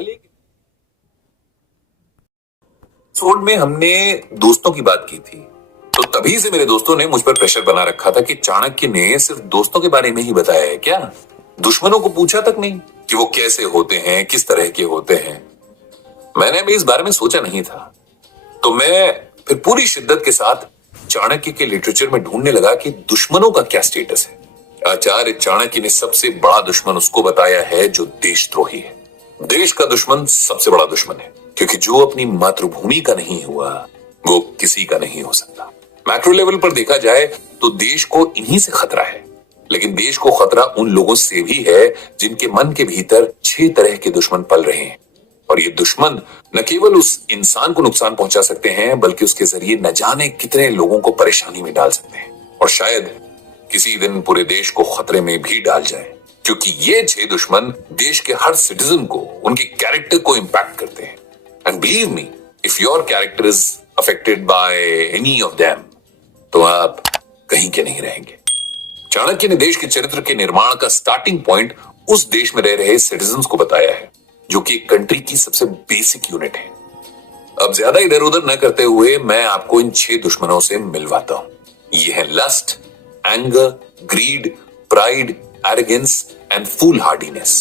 पहले एपिसोड में हमने दोस्तों की बात की थी, तो तभी से मेरे दोस्तों ने मुझ पर प्रेशर बना रखा था कि चाणक्य ने सिर्फ दोस्तों के बारे में ही बताया है क्या, दुश्मनों को पूछा तक नहीं कि वो कैसे होते हैं, किस तरह के होते हैं। मैंने भी इस बारे में सोचा नहीं था, तो मैं फिर पूरी शिद्दत के साथ चाणक्य के लिटरेचर में ढूंढने लगा कि दुश्मनों का क्या स्टेटस है। आचार्य चाणक्य ने सबसे बड़ा दुश्मन उसको बताया है जो देशद्रोही है। देश का दुश्मन सबसे बड़ा दुश्मन है, क्योंकि जो अपनी मातृभूमि का नहीं हुआ वो किसी का नहीं हो सकता। मैक्रो लेवल पर देखा जाए तो देश को इन्हीं से खतरा है, लेकिन देश को खतरा उन लोगों से भी है जिनके मन के भीतर 6 तरह के दुश्मन पल रहे हैं। और ये दुश्मन न केवल उस इंसान को नुकसान पहुंचा सकते हैं, बल्कि उसके जरिए न जाने कितने लोगों को परेशानी में डाल सकते हैं, और शायद किसी दिन पूरे देश को खतरे में भी डाल जाए, क्योंकि ये 6 दुश्मन देश के हर सिटीजन को, उनके कैरेक्टर को इंपैक्ट करते हैं। And believe me, if your character is affected by any of them, तो आप कहीं के नहीं रहेंगे। चाणक्य ने देश के चरित्र के निर्माण का स्टार्टिंग पॉइंट उस देश में रह रहे सिटीजन्स को बताया है, जो कि एक कंट्री की सबसे बेसिक यूनिट है। अब ज्यादा इधर उधर न करते हुए मैं आपको इन 6 दुश्मनों से मिलवाता हूं। ये है lust, anger, greed, pride, arrogance and foolhardiness.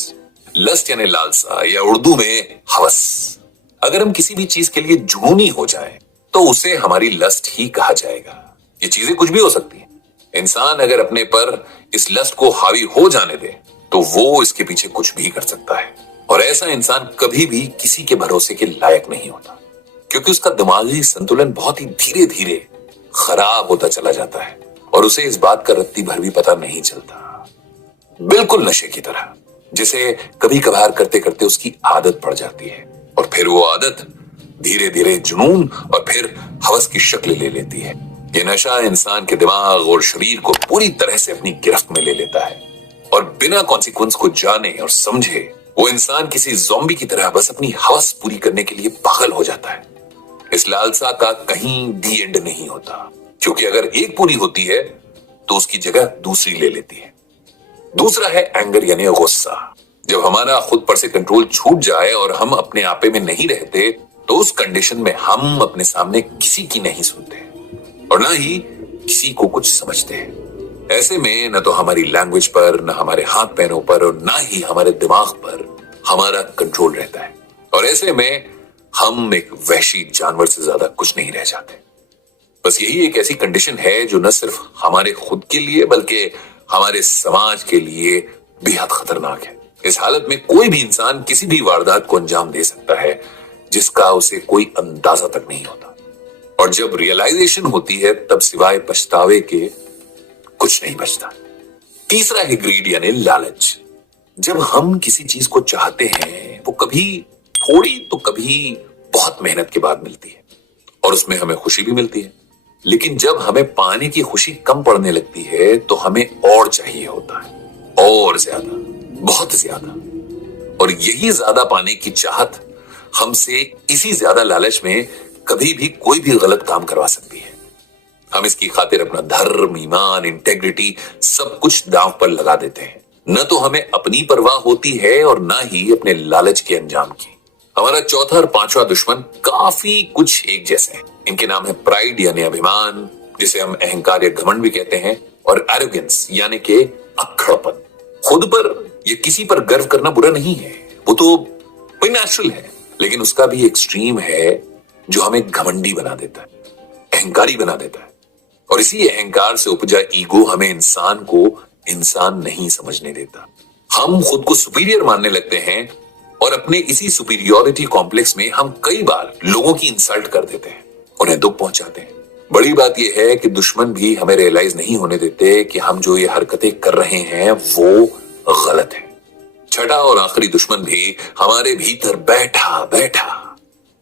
Lust यानी लालसा, या उर्दू में हवस। अगर हम किसी भी चीज के लिए जुनूनी हो जाएं, तो उसे हमारी लस्ट ही कहा जाएगा। ये चीजें कुछ भी हो सकती हैं। इंसान अगर अपने पर इस लस्ट को हावी हो जाने दे, तो वो इसके पीछे कुछ भी कर सकता है। और ऐसा इंसान कभी भी किसी के भरोसे के लायक नहीं होता, क्योंकि उसका दिमागी संतुलन बहुत ही धीरे धीरे खराब होता चला जाता है, और उसे इस बात का रत्ती भर भी पता नहीं चलता। बिल्कुल नशे की तरह, जिसे कभी कभार करते करते उसकी आदत पड़ जाती है, और फिर वो आदत धीरे धीरे जुनून और फिर हवस की शक्ल ले लेती है। ये नशा इंसान के दिमाग और शरीर को पूरी तरह से अपनी गिरफ्त में ले लेता है, और बिना कॉन्सिक्वेंस को जाने और समझे वो इंसान किसी ज़ॉम्बी की तरह बस अपनी हवस पूरी करने के लिए पागल हो जाता है। इस लालसा का कहीं दी एंड नहीं होता, क्योंकि अगर एक पूरी होती है तो उसकी जगह दूसरी ले लेती है। दूसरा है एंगर यानी गुस्सा। जब हमारा खुद पर से कंट्रोल छूट जाए और हम अपने आपे में नहीं रहते, तो उस कंडीशन में हम अपने सामने किसी की नहीं सुनते और ना ही किसी को कुछ समझते हैं। ऐसे में न तो हमारी लैंग्वेज पर, न हमारे हाथ पैरों पर, और ना ही हमारे दिमाग पर हमारा कंट्रोल रहता है, और ऐसे में हम एक वहशी जानवर से ज्यादा कुछ नहीं रह जाते। बस यही एक ऐसी कंडीशन है जो न सिर्फ हमारे खुद के लिए बल्कि हमारे समाज के लिए बेहद खतरनाक है। इस हालत में कोई भी इंसान किसी भी वारदात को अंजाम दे सकता है जिसका उसे कोई अंदाजा तक नहीं होता, और जब रियलाइजेशन होती है तब सिवाय पछतावे के कुछ नहीं बचता। तीसरा है ग्रीड यानी लालच। जब हम किसी चीज को चाहते हैं, वो कभी थोड़ी तो कभी बहुत मेहनत के बाद मिलती है, और उसमें हमें खुशी भी मिलती है। लेकिन जब हमें पाने की खुशी कम पड़ने लगती है, तो हमें और चाहिए होता है, और ज्यादा, बहुत ज्यादा। और यही ज्यादा पाने की चाहत हमसे इसी ज्यादा लालच में कभी भी कोई भी गलत काम करवा सकती है। हम इसकी खातिर अपना धर्म, ईमान, इंटेग्रिटी सब कुछ दांव पर लगा देते हैं। न तो हमें अपनी परवाह होती है और ना ही अपने लालच के अंजाम की। हमारा चौथा और पांचवा दुश्मन काफी कुछ एक जैसे हैं। इनके नाम है प्राइड यानी अभिमान, जिसे हम अहंकार या घमंड भी कहते हैं, और एरोगेंस यानी के अक्खड़पन। खुद पर या किसी पर गर्व करना बुरा नहीं है, वो तो कोई नेचुरल है, लेकिन उसका भी एक्सट्रीम है जो हमें घमंडी बना देता है, अहंकारी बना देता है। और इसी अहंकार से उपजा ईगो हमें इंसान को इंसान नहीं समझने देता। हम खुद को सुपीरियर मानने लगते हैं, और अपने इसी सुपीरियोरिटी कॉम्प्लेक्स में हम कई बार लोगों की इंसल्ट कर देते हैं, उन्हें दुख पहुंचाते हैं। बड़ी बात यह है कि दुश्मन भी हमें रियलाइज नहीं होने देते कि हम जो ये हरकतें कर रहे हैं वो गलत है। छठा और आखिरी दुश्मन भी हमारे भीतर बैठा बैठा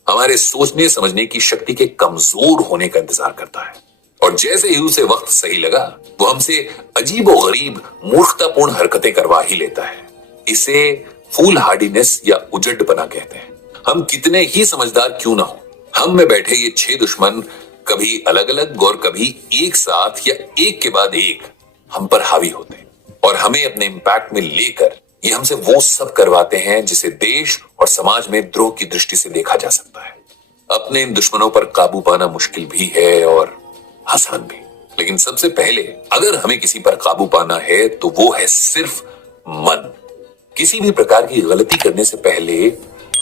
हमारे सोचने समझने की शक्ति के कमजोर होने का इंतजार करता है, और जैसे ही उसे वक्त सही लगा, वो हमसे अजीब और गरीब मूर्खतापूर्ण हरकतें करवा ही लेता है। इसे फूल हार्डीनेस या उजड्डपना कहते हैं। हम कितने ही समझदार क्यों ना हो, हम में बैठे ये 6 दुश्मन कभी अलग अलग और कभी एक साथ या एक के बाद एक हम पर हावी होते हैं, और हमें अपने इंपैक्ट में लेकर ये हमसे वो सब करवाते हैं जिसे देश और समाज में द्रोह की दृष्टि से देखा जा सकता है। अपने इन दुश्मनों पर काबू पाना मुश्किल भी है और आसान भी, लेकिन सबसे पहले अगर हमें किसी पर काबू पाना है तो वो है सिर्फ मन। किसी भी प्रकार की गलती करने से पहले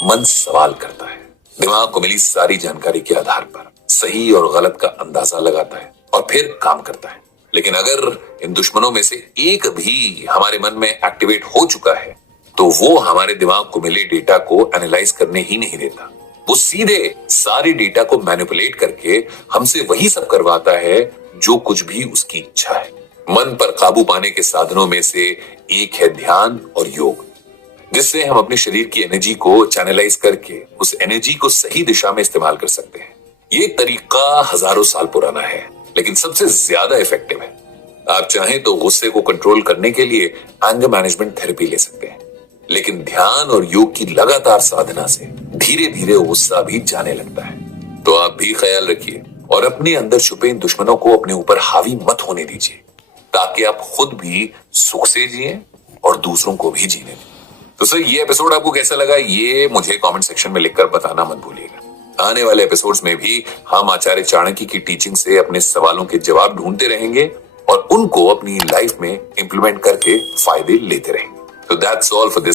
मन सवाल करता है, दिमाग को मिली सारी जानकारी के आधार पर सही और गलत का अंदाजा लगाता है और फिर काम करता है। लेकिन अगर इन दुश्मनों में से एक भी हमारे मन में एक्टिवेट हो चुका है तो वो हमारे दिमाग को मिले डेटा को एनालाइज करने ही नहीं देता। वो सीधे सारे डेटा को मैनिपुलेट करके हमसे वही सब करवाता है जो कुछ भी उसकी इच्छा है। मन पर काबू पाने के साधनों में से एक है ध्यान और योग, जिससे हम अपने शरीर की एनर्जी को चैनलाइज करके उस एनर्जी को सही दिशा में इस्तेमाल कर सकते हैं। ये तरीका हजारों साल पुराना है लेकिन सबसे ज्यादा इफेक्टिव है। आप चाहें तो गुस्से को कंट्रोल करने के लिए एंगर मैनेजमेंट थेरेपी ले सकते हैं, लेकिन ध्यान और योग की लगातार साधना से धीरे धीरे गुस्सा भी जाने लगता है। तो आप भी ख्याल रखिए और अपने अंदर छुपे इन दुश्मनों को अपने ऊपर हावी मत होने दीजिए, ताकि आप खुद भी सुख से जिए और दूसरों को भी जीने दें। तो सर, ये एपिसोड आपको कैसा लगा ये मुझे कमेंट सेक्शन में लिखकर बताना मत भूलिएगा। आने वाले एपिसोड्स में भी हम आचार्य चाणक्य की टीचिंग से अपने सवालों के जवाब ढूंढते रहेंगे और उनको अपनी लाइफ में इंप्लीमेंट करके फायदे लेते रहेंगे। तो दैट्स ऑल फॉर दिस